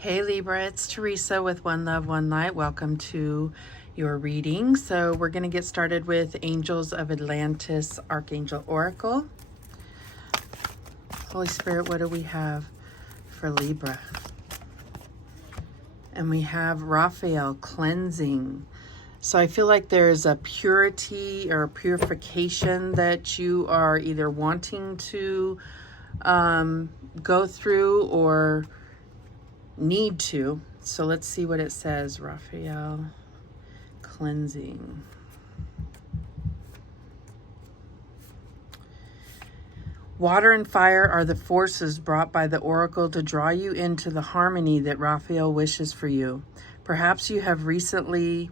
Hey Libra, it's Teresa with One Love, One Light. Welcome to your reading. So we're going to get started with Angels of Atlantis, Archangel Oracle. Holy Spirit, what do we have for Libra? And we have Raphael Cleansing. So I feel like there's a purity or a purification that you are either wanting to go through or need to. So let's see what it says. Raphael Cleansing. Water and fire are the forces brought by the oracle to draw you into the harmony that Raphael wishes for you. Perhaps you have recently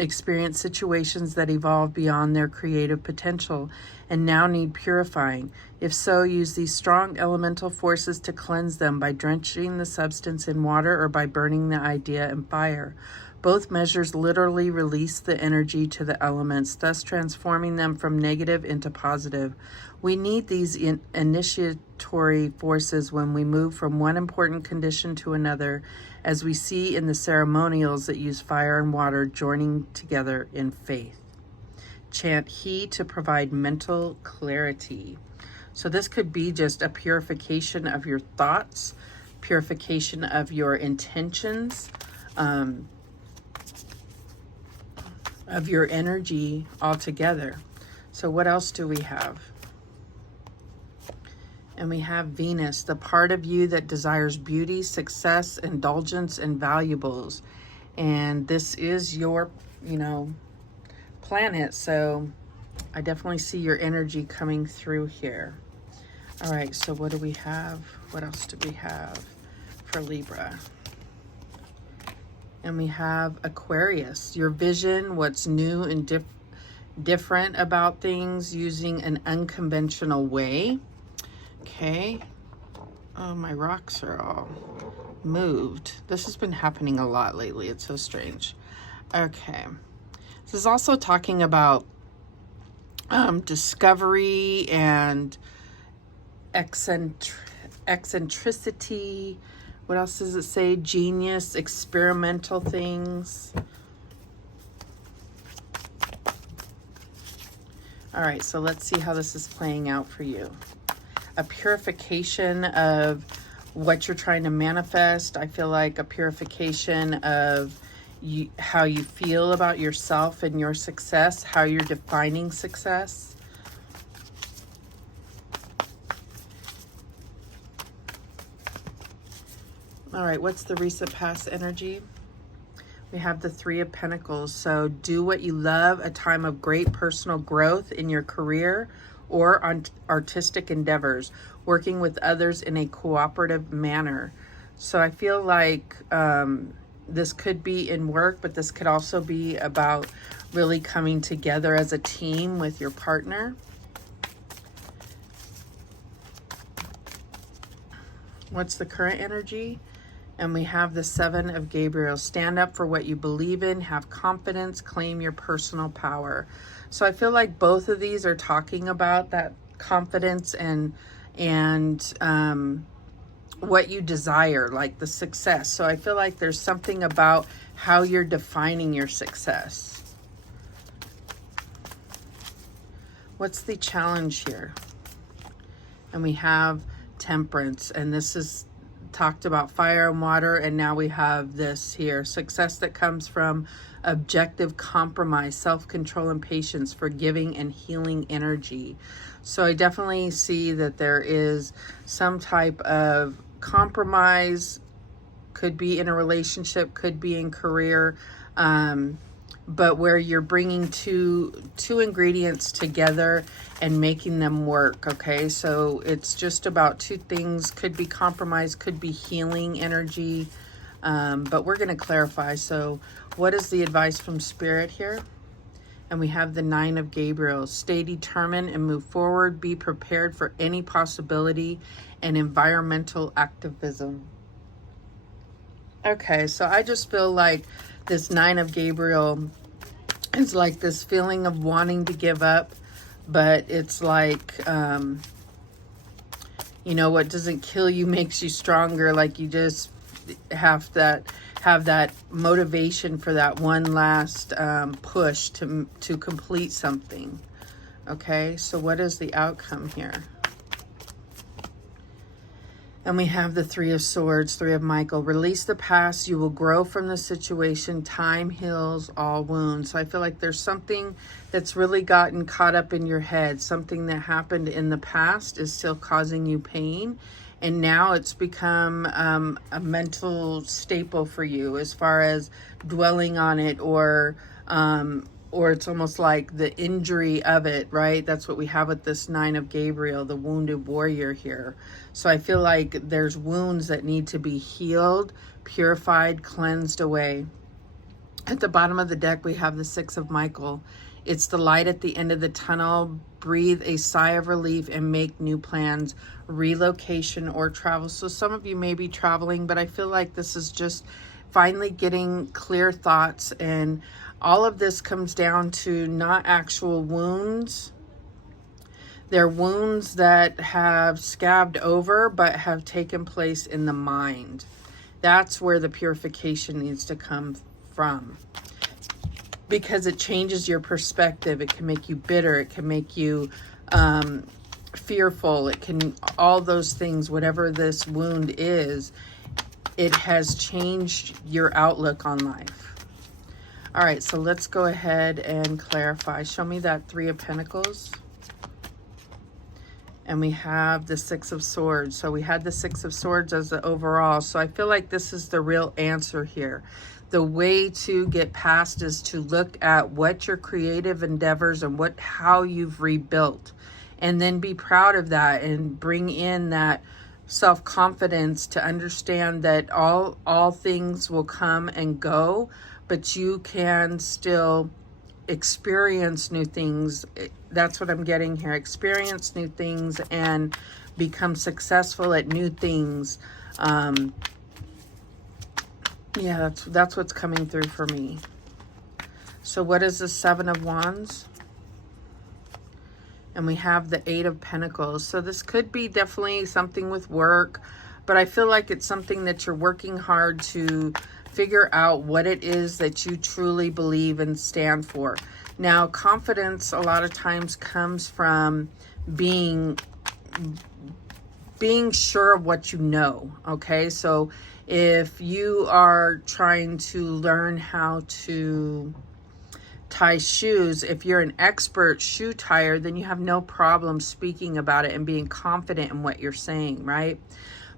experienced situations that evolve beyond their creative potential and now need purifying. If so, use these strong elemental forces to cleanse them by drenching the substance in water or by burning the idea in fire. Both measures literally release the energy to the elements, thus transforming them from negative into positive. We need these initiatory forces when we move from one important condition to another, as we see in the ceremonials that use fire and water joining together in faith. Chant He to provide mental clarity. So this could be just a purification of your thoughts, purification of your intentions, of your energy altogether. So what else do we have? And we have Venus, the part of you that desires beauty, success, indulgence, and valuables. And this is your, planet. So I definitely see your energy coming through here. All right, so what do we have? What else do we have for Libra? And we have Aquarius, your vision, what's new and different about things, using an unconventional way. Okay. Oh, my rocks are all moved. This has been happening a lot lately. It's so strange. Okay. This is also talking about discovery and eccentricity. What else does it say? Genius, experimental things. All right, so let's see how this is playing out for you. A purification of what you're trying to manifest. I feel like a purification of how you feel about yourself and your success, how you're defining success. All right, what's the recent past energy? We have the Three of Pentacles. So do what you love, a time of great personal growth in your career or on artistic endeavors, working with others in a cooperative manner. So I feel like this could be in work, but this could also be about really coming together as a team with your partner. What's the current energy? And we have the Seven of Gabriel. Stand up for what you believe in, have confidence, claim your personal power. So I feel like both of these are talking about that confidence and what you desire, like the success. So I feel like there's something about how you're defining your success. What's the challenge here? And we have Temperance, and this is talked about fire and water, and now we have this here. Success that comes from objective compromise, self-control, and patience, forgiving and healing energy. So I definitely see that there is some type of compromise, could be in a relationship, could be in career, but where you're bringing two ingredients together and making them work. Okay, so it's just about two things. Could be compromise, could be healing energy, but we're going to clarify. So what is the advice from Spirit here? And we have the Nine of Gabriel. Stay determined and move forward. Be prepared for any possibility and environmental activism. Okay, so I just feel like this Nine of Gabriel is like this feeling of wanting to give up, but it's like, what doesn't kill you makes you stronger. Like you just have that motivation for that one last push to complete something. Okay, so what is the outcome here? And we have the Three of Swords, Three of Michael. Release the past. You will grow from the situation. Time heals all wounds. So I feel like there's something that's really gotten caught up in your head. Something that happened in the past is still causing you pain. And now it's become a mental staple for you as far as dwelling on it, or it's almost like the injury of it, right? That's what we have with this Nine of Gabriel, the wounded warrior here. So I feel like there's wounds that need to be healed, purified, cleansed away. At the bottom of the deck, we have the Six of Michael. It's the light at the end of the tunnel. Breathe a sigh of relief and make new plans, relocation or travel. So some of you may be traveling, but I feel like this is just finally getting clear thoughts, and all of this comes down to not actual wounds. They're wounds that have scabbed over but have taken place in the mind. That's where the purification needs to come from, because it changes your perspective. It can make you bitter. It can make you fearful. It can, all those things, whatever this wound is, it has changed your outlook on life. All right, so let's go ahead and clarify. Show me that Three of Pentacles. And we have the Six of Swords. So we had the Six of Swords as the overall. So I feel like this is the real answer here. The way to get past is to look at what your creative endeavors and how you've rebuilt, and then be proud of that and bring in that self-confidence to understand that all things will come and go, but you can still experience new things. That's what I'm getting here. Experience new things and become successful at new things. Yeah, that's what's coming through for me. So what is the Seven of Wands? And we have the Eight of Pentacles. So this could be definitely something with work, but I feel like it's something that you're working hard to figure out what it is that you truly believe and stand for. Now, confidence a lot of times comes from being sure of what you know, okay? So if you are trying to learn how to tie shoes, if you're an expert shoe tire, then you have no problem speaking about it and being confident in what you're saying, right?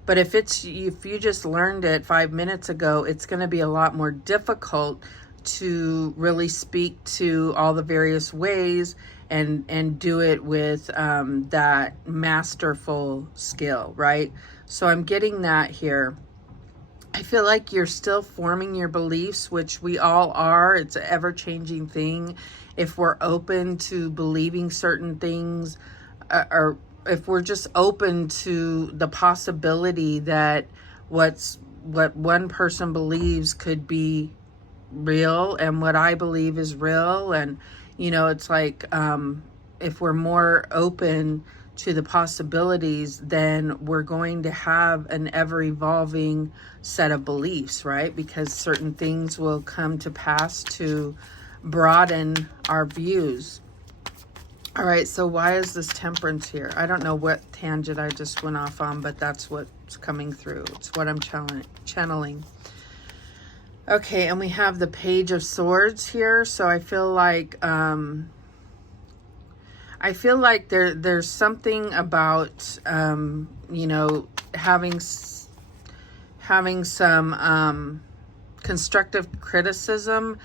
But if you just learned it 5 minutes ago, it's going to be a lot more difficult to really speak to all the various ways and do it with that masterful skill, right? So I'm getting that here. I feel like you're still forming your beliefs, which we all are. It's an ever-changing thing. If we're open to believing certain things, or if we're just open to the possibility that what one person believes could be real and what I believe is real, and it's like if we're more open to the possibilities, then we're going to have an ever-evolving set of beliefs, right? Because certain things will come to pass to broaden our views. All right, so why is this Temperance here? I don't know what tangent I just went off on, but that's what's coming through. It's what I'm channeling. Okay, and we have the Page of Swords here. So I feel like there's something about having some constructive criticism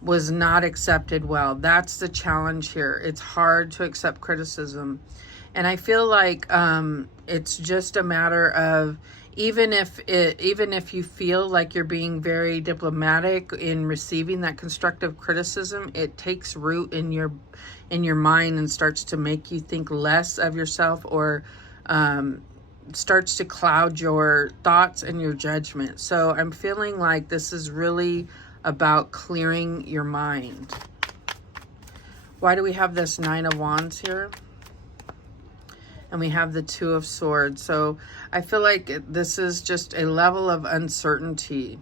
was not accepted well. That's the challenge here. It's hard to accept criticism. And I feel like it's just a matter of, even if you feel like you're being very diplomatic in receiving that constructive criticism, it takes root in your mind and starts to make you think less of yourself, or starts to cloud your thoughts and your judgment. So I'm feeling like this is really about clearing your mind. Why do we have this Nine of Wands here? And we have the Two of Swords. So I feel like this is just a level of uncertainty.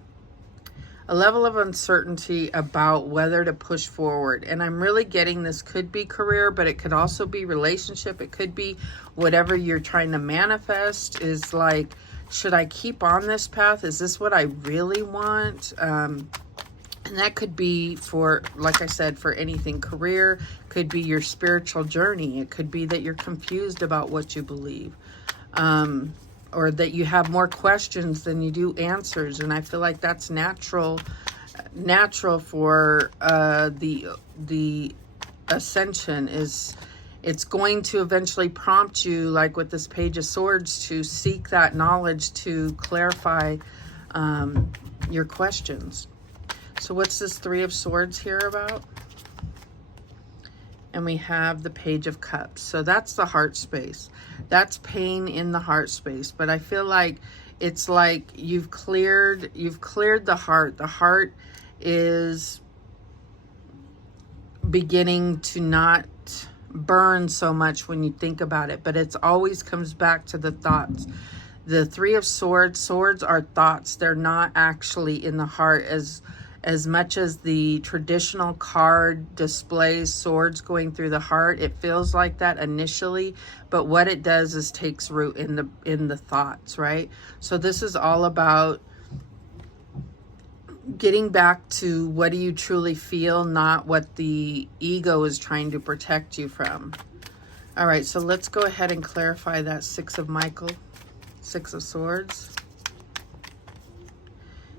A level of uncertainty about whether to push forward. And I'm really getting this could be career, but it could also be relationship. It could be whatever you're trying to manifest is like, should I keep on this path? Is this what I really want? And that could be for, like I said, for anything. Career could be your spiritual journey. It could be that you're confused about what you believe. Or that you have more questions than you do answers. And I feel like that's natural for the ascension. Is it's going to eventually prompt you, like with this Page of Swords, to seek that knowledge to clarify your questions. So what's this Three of Swords here about? And we have the Page of Cups. So that's the heart space. That's pain in the heart space. But I feel like it's like you've cleared the heart. The heart is beginning to not burn so much when you think about it. But it's always comes back to the thoughts. The Three of Swords. Swords are thoughts. They're not actually in the heart as much as the traditional card displays swords going through the heart. It feels like that initially, but what it does is takes root in the thoughts, right? So this is all about getting back to what do you truly feel, not what the ego is trying to protect you from. All right, so let's go ahead and clarify that Six of Swords.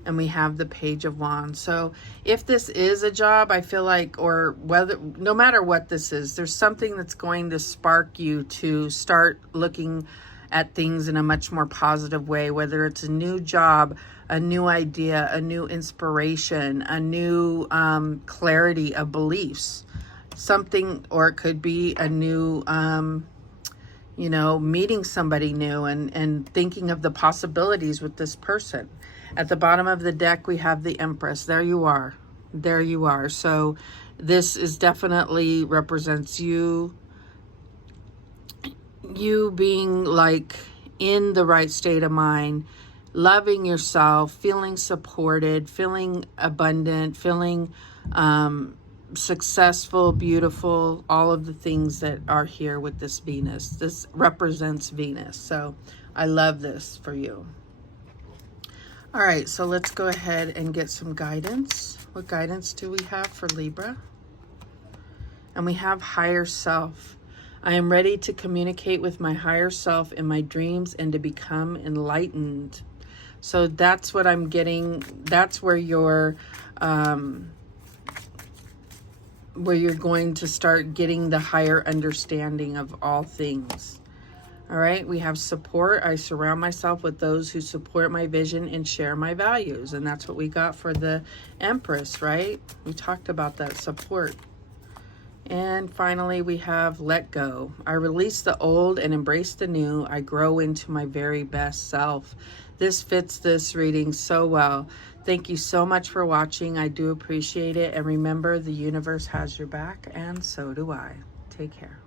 And we have the Page of Wands. So if this is a job, I feel like, or whether, no matter what this is, there's something that's going to spark you to start looking at things in a much more positive way, whether it's a new job, a new idea, a new inspiration, a new clarity of beliefs, something, or it could be a new, you know, meeting somebody new and thinking of the possibilities with this person. At the bottom of the deck, we have the Empress. There you are. There you are. So this is definitely represents you being like in the right state of mind, loving yourself, feeling supported, feeling abundant, feeling successful, beautiful, all of the things that are here with this Venus. This represents Venus. So I love this for you. All right, so let's go ahead and get some guidance. What guidance do we have for Libra? And we have higher self. I am ready to communicate with my higher self in my dreams and to become enlightened. So that's what I'm getting. That's where you're going to start getting the higher understanding of all things. All right, we have support. I surround myself with those who support my vision and share my values. And that's what we got for the Empress, right? We talked about that support. And finally, we have let go. I release the old and embrace the new. I grow into my very best self. This fits this reading so well. Thank you so much for watching. I do appreciate it. And remember, the universe has your back, and so do I. Take care.